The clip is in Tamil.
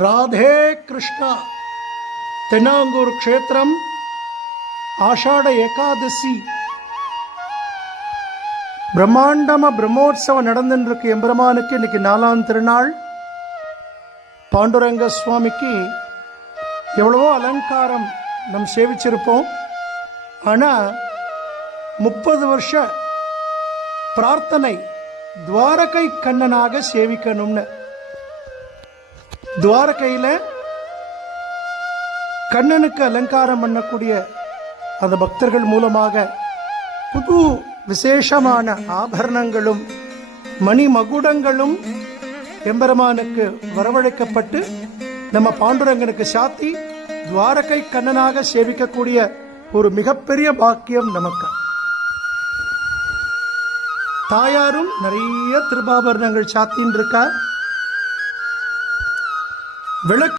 ராதே கிருஷ்ணா. தென்னாங்கூர் க்ஷேத்திரம் ஆஷாட ஏகாதசி பிரம்மாண்டமாக பிரம்மோற்சவம் நடந்துருக்கு. எம்பெருமானுக்கு இன்னைக்கு 4ஆம் திருநாள். பாண்டுரங்க சுவாமிக்கு எவ்வளவோ அலங்காரம் நம் சேவிச்சிருப்போம். ஆனால் 30 வருஷ பிரார்த்தனை துவாரகை கண்ணனாக சேவிக்கணும்னு. துவாரகையில் கண்ணனுக்கு அலங்காரம் பண்ணக்கூடிய அந்த பக்தர்கள் மூலமாக புது விசேஷமான ஆபரணங்களும் மணி மகுடங்களும் எம்பெருமானுக்கு வரவழைக்கப்பட்டு நம்ம பாண்டுரங்கனுக்கு சாத்தி துவாரகை கண்ணனாக சேவிக்கக்கூடிய ஒரு மிகப்பெரிய பாக்கியம் நமக்கு. தாயாரும் நிறைய திருபாபரணங்கள் சாத்தின்னு இருக்கா. விளக்கு